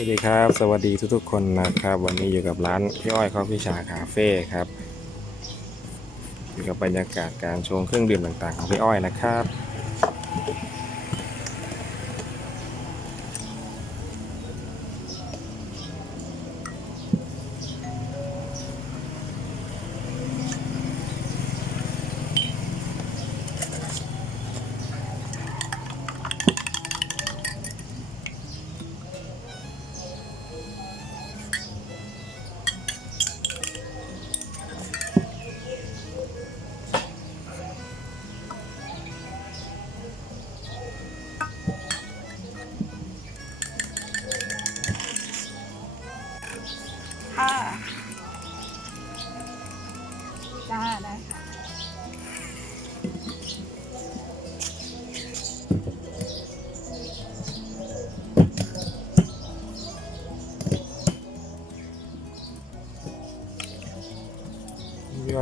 สวัสดีครับ สวัสดีทุกๆคนนะครับ วันนี้อยู่กับร้านพี่อ้อยคอฟฟี่ชาคาเฟ่ครับอยู่กับบรรยากาศการชงเครื่องดื่มต่างๆของพี่อ้อยนะครับ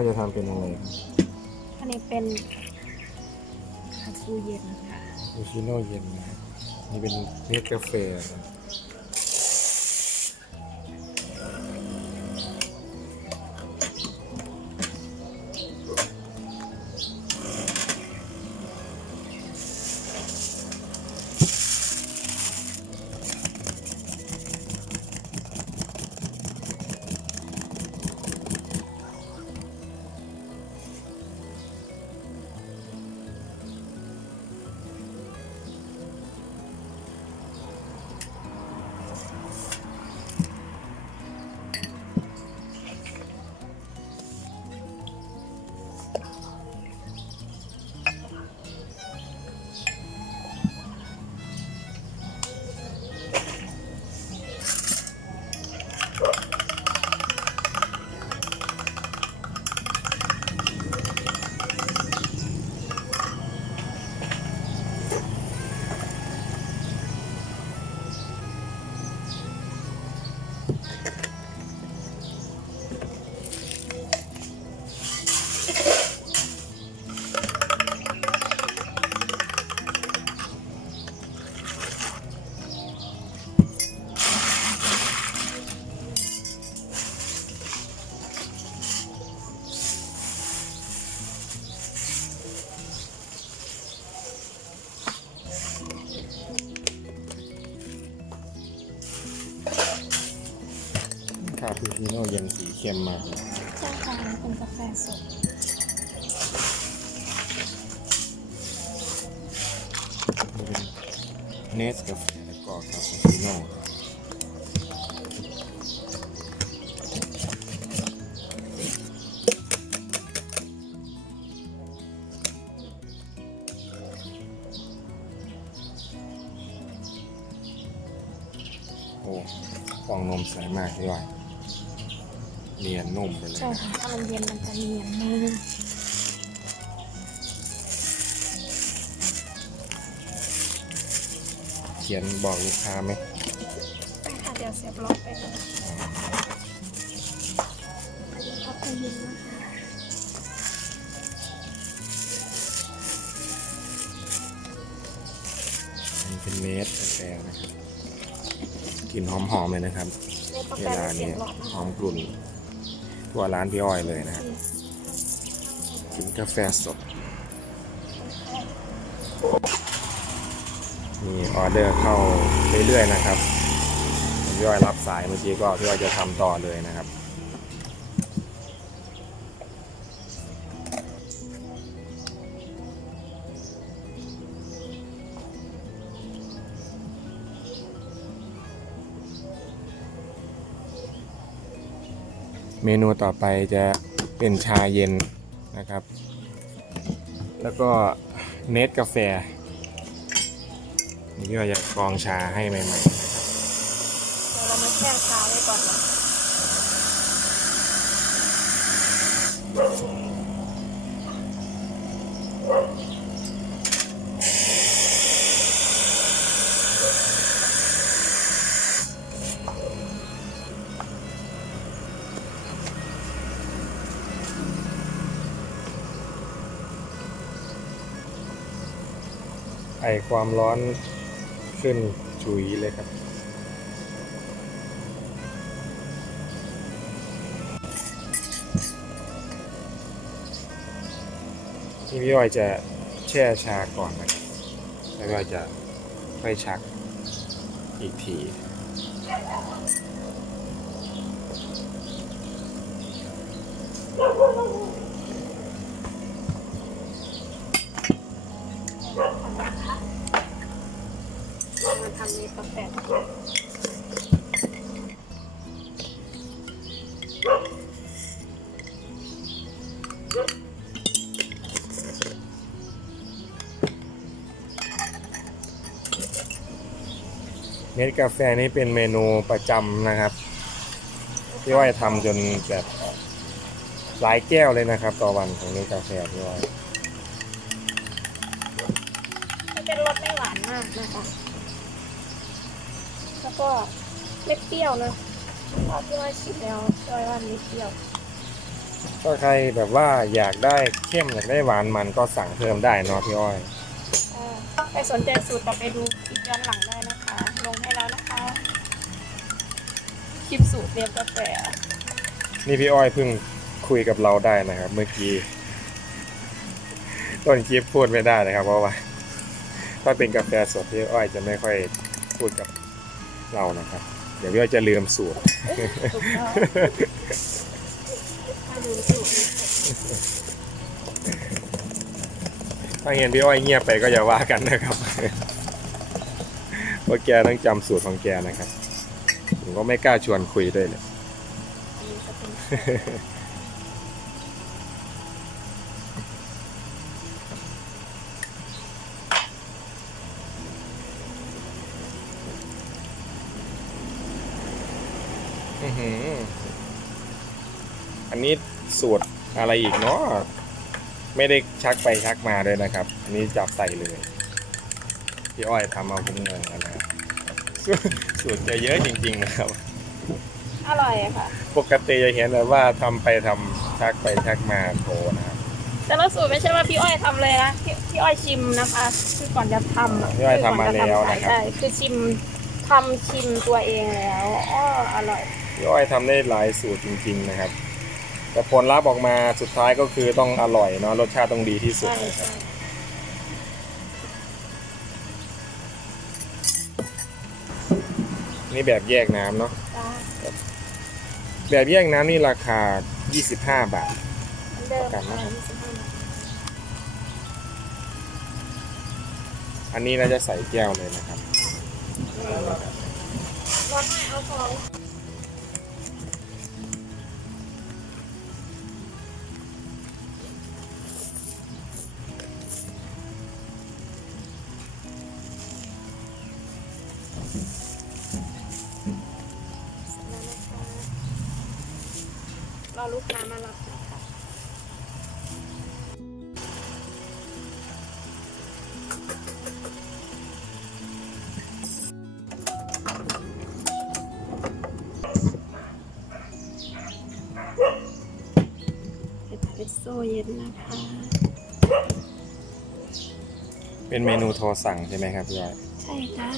จะทำเป็นอะไรครับอันนี้เป็นคาปูเย็นค่ะยูชิโน่เย็นนะครับนี่เป็นเนสกาแฟนะ เย็นสีเข้มมากเลยใช่ค่ะเป็นกาแฟสดนี่เป็นเนสกาแฟแล้วก็คาปูชิโน่โอ้ฟองนมใสมากพี่อ้อย เนียนนุ่มไปเลยใช่ค่ะถ้ามันเย็นมันจะเนียนนุ่มเขียนบอกลูกค้าไหมไปค่ะเดี๋ยวเสียบล็อกไปเลยอันนี้คาปูเย็นนะคะอันนี้เป็นเนสกาแฟนะครับกลิ่นหอมๆเลยนะครับเรียกกาเวแฟลาเสียนี้บล็อกนะหคะ อมกลุ่น ทั่วร้านพี่อ้อยเลยนะครับกินกาแฟสด มีออเดอร์เข้าเรื่อยๆนะครับพี่อ้อยรับสายเมื่อกี้ก็พี่อ้อยจะทำต่อเลยนะครับ เมนูต่อไปจะเป็นชาเย็นนะครับ แล้วก็เนสกาแฟ นี่พี่ว่าจะกรองชาให้ใหม่ๆ ความร้อนขึ้นจุ๋ยเลยครับ ที่พี่อ้อยจะแช่ชาก่อนนะครับแล้วก็จะไฟชักอีกที กาแฟนี่เป็นเมนูประจำนะครับพี่อ้อยทำจนแบบหลายแก้วเลยนะครับ ต่อวันของเม็ดกาแฟพี่อ้อยมันเป็นรสไม่หวานมากนะคะ แล้วก็ไม่เปรี้ยวนะพอพี่ว่าชิมแล้วพี่ว่าว่าไม่เปรี้ยวก็ใครแบบว่าอยากได้เข้มอยากได้หวานมันก็สั่งเพิ่มได้เนาะพี่อ้อยอ่าใครสนใจสูตรกลับไปดูคลิปย้อนหลังได้นะคะ คลิปสูตรเตรียมกาแฟนี่พี่อ้อยเพิ่งคุยกับเราได้นะครับ เมื่อกี้ต้นคลิปพูดไม่ได้นะครับ เพราะว่า ถ้าเป็นกาแฟสดพี่อ้อยจะไม่ค่อยพูดกับเรานะครับ เดี๋ยวพี่อ้อยจะลืมสูตรถูกต้องถ้าดูสูตรถ้าเห็นพี่อ้อยเงียบไปก็อย่าว่ากันนะครับเพราะแกต้องจำสูตรของแกนะครับ ผมก็ไม่กล้าชวนคุยด้วยเลยอันนี้จะเป็นอื้อหืออันนี้สูตรอะไรอีกเนาะไม่ได้ชักไปชักมาเลยนะครับ อันนี้จับใส่เลย พี่อ้อยทำเอาผมงงแล้วนะครับ สูตรสูตรจะเยอะจริงๆนะครับ อร่อยอะค่ะ ปกติจะเห็นแบบว่าทำไปทำชักไปชักมาโถนะครับแต่ละสูตรไม่ใช่ว่าพี่อ้อยทำเลยนะพี่พี่อ้อยชิมนะคะคือก่อนจะทำะพี่อ้อยทำมาแล้วนะครับ ใช่คือชิมทำชิมตัวเองแล้วอ้ออร่อย พี่อ้อยทำได้หลายสูตรจริง ๆนะครับ แต่ผลลัพธ์ออกมาสุดท้ายก็คือต้องอร่อยเนาะรสชาติต้องดีที่สุดใช่นะครับ ใช่ นี่แบบแยกน้ำเนาะจ้าแบบแยกน้ำนี่ราคา 25 บาทเหมือนเดิมประกันนะค่ะ25บาทอันนี้น่าจะใส่แก้วเลยนะครับร้อนไหมเอาฟอง โซ่เย็นนะคะ เป็นเมนูโทรสั่งใช่ไหมครับพี่อ้อยใช่ค่ะ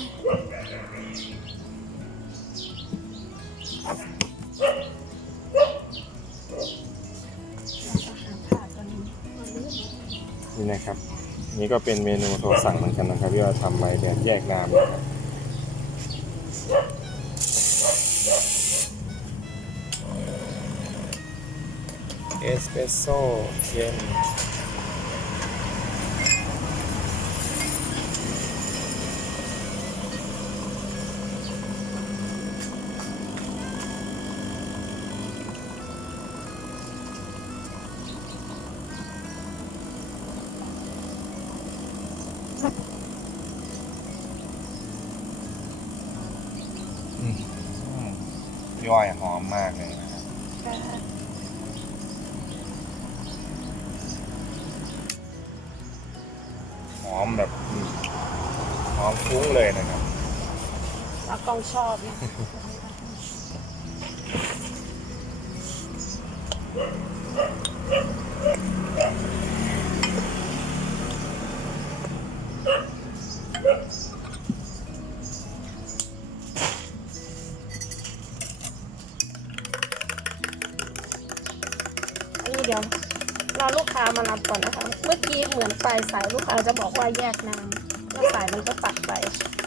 เราจะหาผ่าตัวนี้มาเลือกนี่นะครับ นี่ก็เป็นเมนูโทรสั่งเหมือนกันนะครับพี่อ้อยทำไว้แบบแยกน้ำนะครับ สเปรสโซ่เย็นพี่อ้อยหอมมากเลย ชอบนะอันนี้เดี๋ยวรอลูกค้ามารับก่อนนะคะ เมื่อกี้เหมือนปลายสายลูกค้าจะบอกว่าแยกน้ำแล้วสายมันก็ตัดไป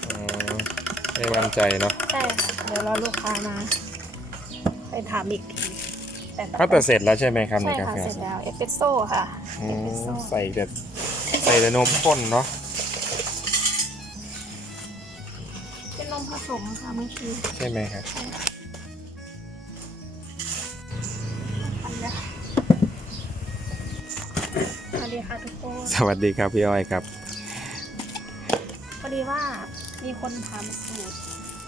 อืม ไม่มั่นใจเนาะใช่ค่ะเดี๋ยวรอลูกค้ามา ไปถามอีกทีแต่ถ้าแต่เสร็จแล้วใช่ไหมครับใช่นี่กาค่ะแฟเสร็จแล้วเอสเปรสโซ่ค่ะอืเอสเปรมสโซ่ใส่แต่ใส่แต่นมข้นเนาะเป็นนมผสมค่ะเมื่อกี้ใช่ไหมครับอันนี้สวัสดีค่ะทุกคน สวัสดีครับพี่อ้อยครับ พอดีว่า มีคนทำสูตร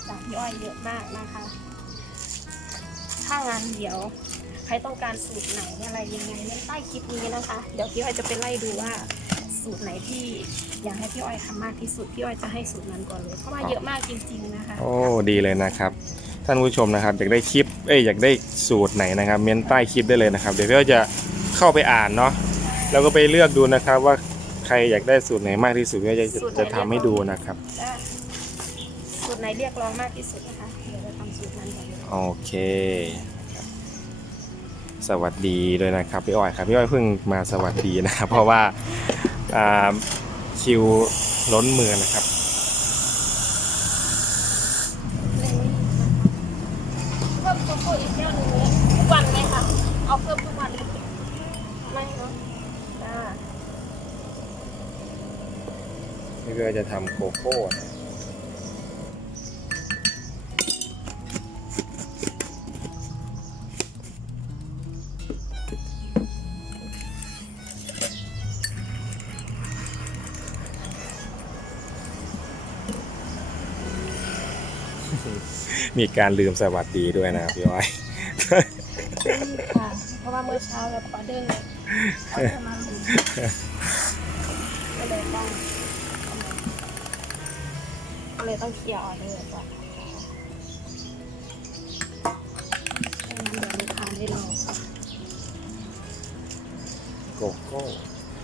จากพี่อ้อยเยอะมากนะคะ ถ้างานเดี๋ยวใครต้องการสูตรไหนอะไรยังไงเล่นใต้คลิปนี้นะคะ เดี๋ยวพี่อ้อยจะไปไล่ดูว่าสูตรไหนที่อยากให้พี่อ้อยทำมากที่สุดพี่อ้อยจะให้สูตรนั้นก่อนเลยเพราะว่าเยอะมากจริง ๆนะคะ โอ้ดีเลยนะครับ ท่านผู้ชมนะครับอยากได้คลิปเอ้ยอยากได้สูตรไหนนะครับ เมนใต้คลิปได้เลยนะครับ เดี๋ยวพี่อ้อยจะเข้าไปอ่านเนาะแล้วก็ไปเลือกดูนะครับว่าใครอยากได้สูตรไหนมากที่สุดพี่อ้อยจะสูตรไหนจะทำให้ดูนะครับได้ สูตรไหนเรียกร้องมากที่สุดนะคะเดี๋ยวจะทำสูตรนั้นก่อนเลยโอเคครับสวัสดีด้วยนะครับพี่อ้อยครับพี่อ้อยเพิ่งมาสวัสดีนะครับ เพราะว่าอ่าคิวล้นมือนะครับ เพิ่มโกโก้อีกแก้วหนึงนี้ทุกวันไหมคะเอาเพิ่มทุกวันไม่เนาะจ้านี่ก็จะทำโกโก้นะ มีการลืมสวัสดีด้วยนะพี่อ้อยค่ะเพราะว่าเมื่อเช้าเราออเดอร์เดอร์มาลืมก็เลยต้องก็เลยต้องเคลียร์ออเดอร์ก่อนไม่งั้นเดี๋ยวลูกค้าได้รอโกโก้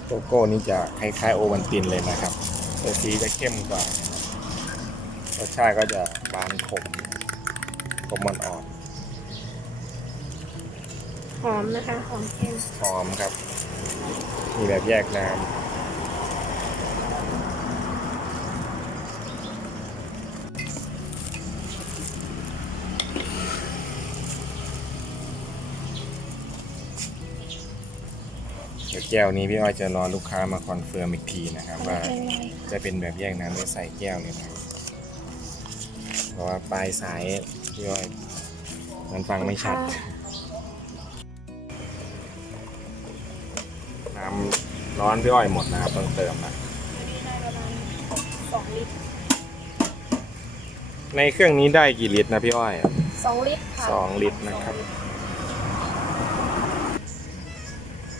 โกโก้นี่จะคล้ายๆโอวันตินเลยนะครับแต่สีจะเข้มกว่ารสชาติก็จะหวานขม ขมมันอ่อนหอมนะคะหอมเข้มหอมครับ มีแบบแยกน้ำเดี๋ยวแก้วนี้พี่อ้อยจะรอลูกค้ามาคอนเฟิร์มอีกทีนะครับว่าไม่เป็นไรค่ะจะเป็นแบบแยกน้ำหรือใส่แก้วเลยนะครับเพราะว่าปลายสาย พี่อ้อยมันฟังไม่ชัด น้ำร้อนพี่อ้อยหมดนะครับต้องเติมนะได้ประมาณสองลิตรในเครื่องนี้ได้กี่ลิตรนะพี่อ้อยสองลิตรค่ะสองลิตรนะครับ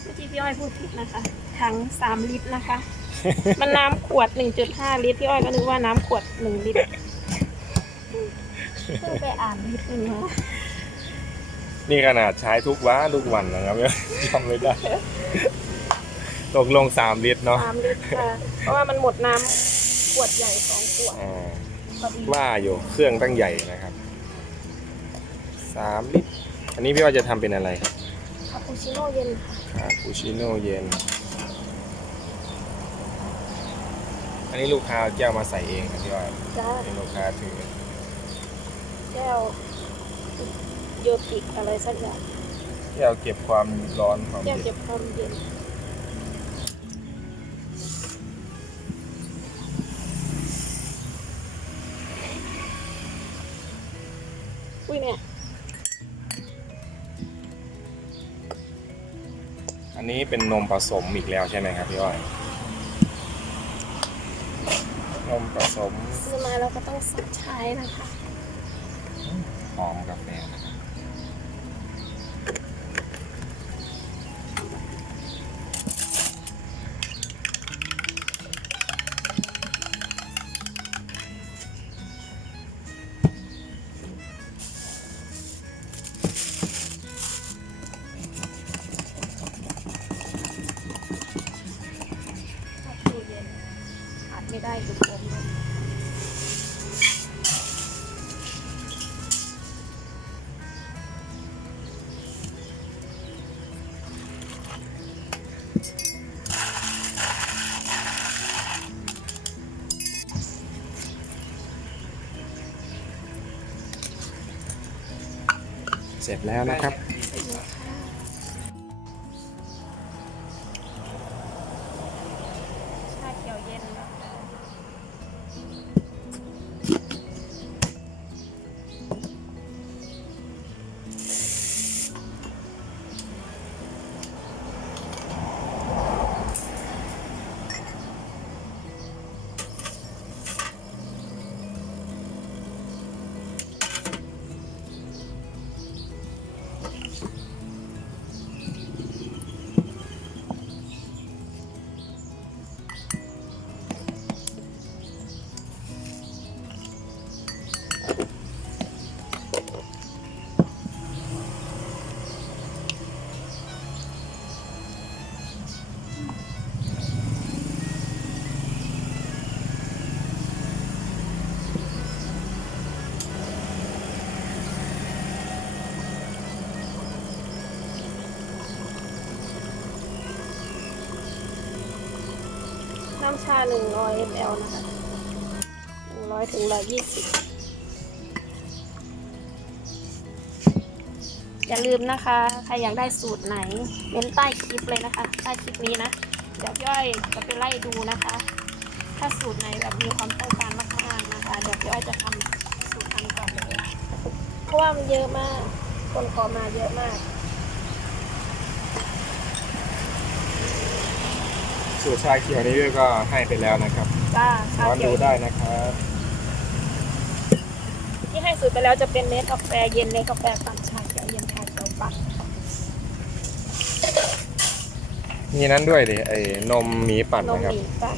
เมื่อกี้พี่อ้อยพูดผิดนะคะถังสามลิตรนะคะ มันน้ำขวดหนึ่งจุดห้าลิตรพี่อ้อยก็นึกว่าน้ำขวดหนึ่งลิตร เพิ่งไปอ่านลิตรหนึงมานี่ขนาดใช้ทุกวันทุกวันนะครับจำไม่ได้ ตกลงสามลิตรเนาะสามลิตรค่ะ เพราะว่ามันหมดน้ำขวดใหญ่สองขวดอ่าพอดีว่าอยู่เครื่องตั้งใหญ่นะครับสามลิตร อันนี้พี่อ้อยจะทำเป็นอะไรครับคาปูชิโน่เย็นค่ะคาปูชิโน่เย็น อันนี้ลูกค้าเอาแก้วมาใส่เองนะพี่อ้อยจ้า เป็นลูกค้าถือ แก้วโยติกอะไรสักอย่างแก้วเก็บความร้อนความแก้วเย็นเก็บความเย็นอุ้ยเนี่ยอันนี้เป็นนมผสมอีกแล้วใช่ไหมครับพี่อ้อยนมผสม ซื้อมาเราก็ต้องสับใช้นะคะ หอมกาแฟนะครับ ร็จแล้วนะครับ น้ำชา100 ml นะคะ 100 ถึง 120 อย่าลืมนะคะ ใครอยากได้สูตรไหนเม้นใต้คลิปเลยนะคะ ใต้คลิปนี้นะ เดี๋ยวพี่อ้อยจะไปไล่ดูนะคะ ถ้าสูตรไหนแบบมีความต้องการมากๆนะคะ เดี๋ยวพี่อ้อยจะทำสูตรทำก่อนเลย เพราะว่ามันเยอะมาก คนขอมาเยอะมาก สูตรชาเขียวนี้ด้วยก็ให้ไปแล้วนะครับจ้าชาย้อนเขียดูวได้นะครับที่ให้สูตรไปแล้วจะเป็นเนสกาแฟเย็นเนสกาแฟปั่นชาเขียวเย็นชาเขียวปั่นมีนั้นด้วยดิไอ้นมหมีปั่นนมนะครับหมีปั่น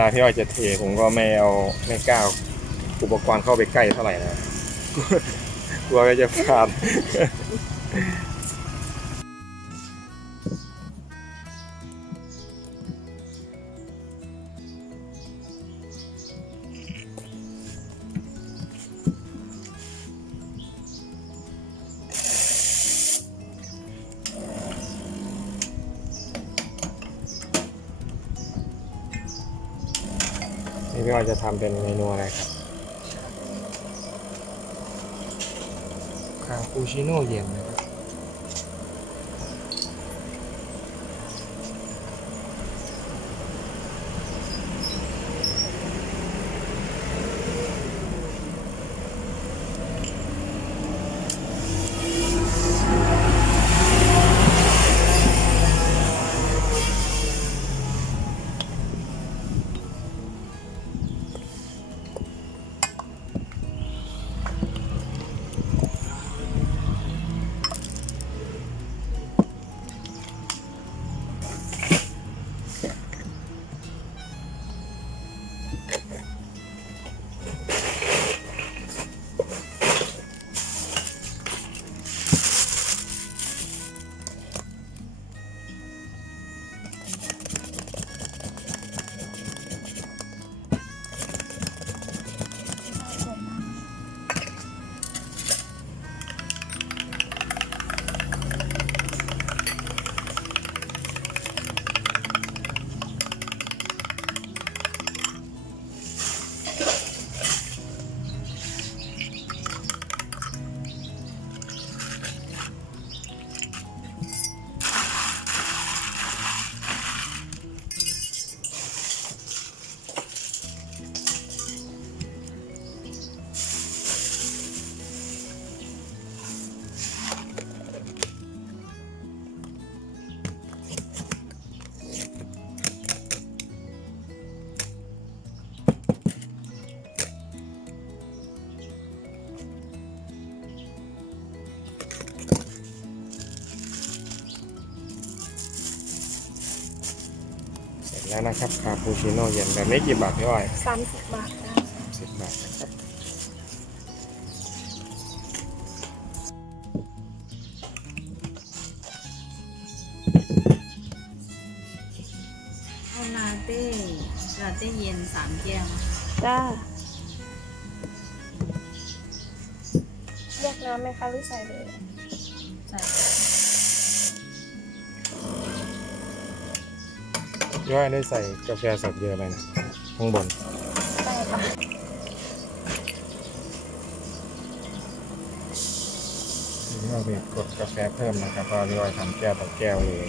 ลาที่อ้อยจะเทผมก็ไม่เอาไม่กล้าอาอุปกรณ์เข้าไปใกล้เท่าไหร่นะกลัวก็จะพลาด จะทำเป็นเมนูอะไรครับคาปูชิโน่เย็นนะ นะครับคาปูชิโน่เย็นแบบนี้กี่บาทพี่อ้อยสามสิบบาทจ้ะสิบบาทนะครับเอาลาเต้ลาเต้เย็นสามแก้วจ้าเรียกน้ำไหมคะหรือใส่เลย ใส่ ย่อยได้ใส่กาแฟสดเยอะเลยนะข้างบนใส่ค่ะทีนี้เราไปกดกาแฟเพิ่มนะครับเพราะย่อยทำแก้วต่อแก้วเลย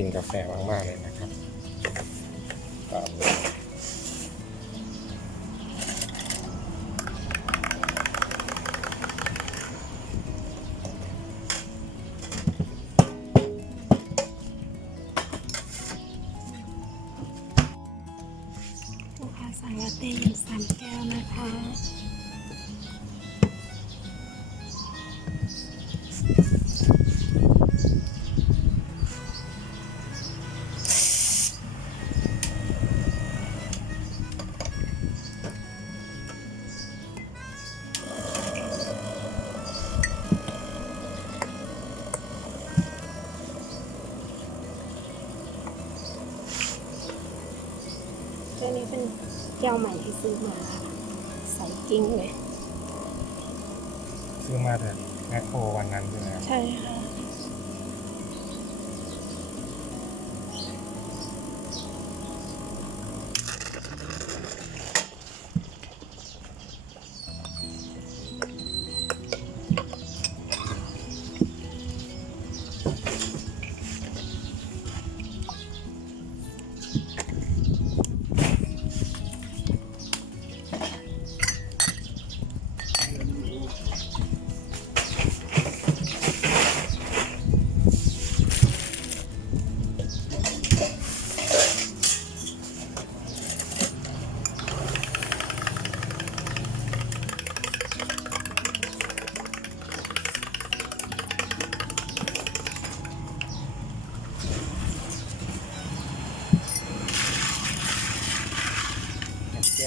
กินกาแฟมากๆเลยนะ แก้วใหม่ที่ซื้อมาค่ะใส่กิ้งเลย ซื้อมาแต่แมคโครวันนั้นใช่ไหมครับใช่ค่ะ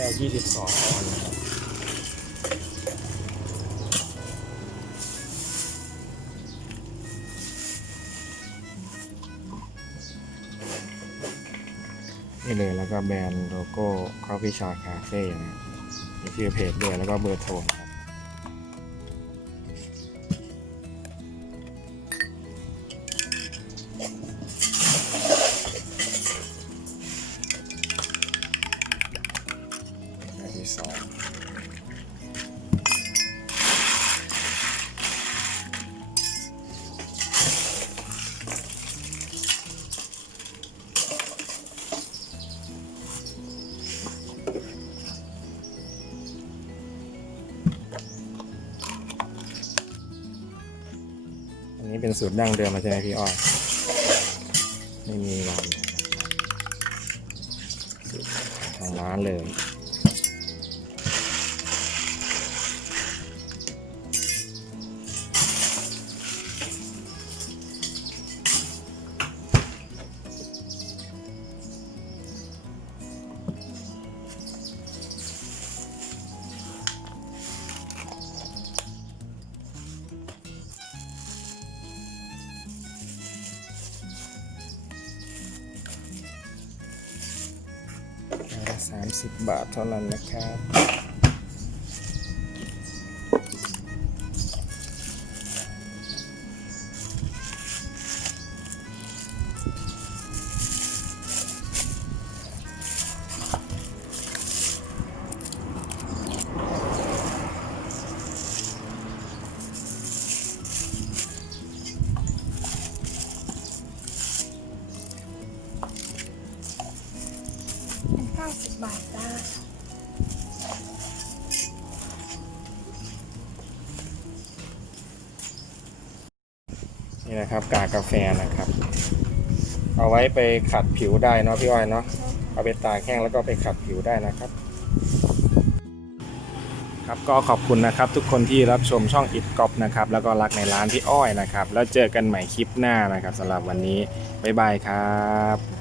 แก้ว22ออนนะครับนี่เลยแล้วก็แบรนด์โลโก้คอฟฟี่ช็อตคาเฟ่นะมีชื่อเพจด้วยแล้วก็เบอร์โทรนะ นี่เป็นสูตรดั้งเดิมมาใช่ไหมพี่อ้อยไม่มีวันสูตรทางร้านเลย บาทเท่านั้นนะครับ นะครับ กากาแฟนะครับ เอาไว้ไปขัดผิวได้เนาะพี่อ้อยเนาะเอาไปตากแห้งแล้วก็ไปขัดผิวได้นะครับ ครับก็ขอบคุณนะครับ ทุกคนที่รับชมช่องอิดกอบนะครับ แล้วก็รักในร้านพี่อ้อยนะครับ แล้วเจอกันใหม่คลิปหน้านะครับสำหรับวันนี้บ๊ายบายครับ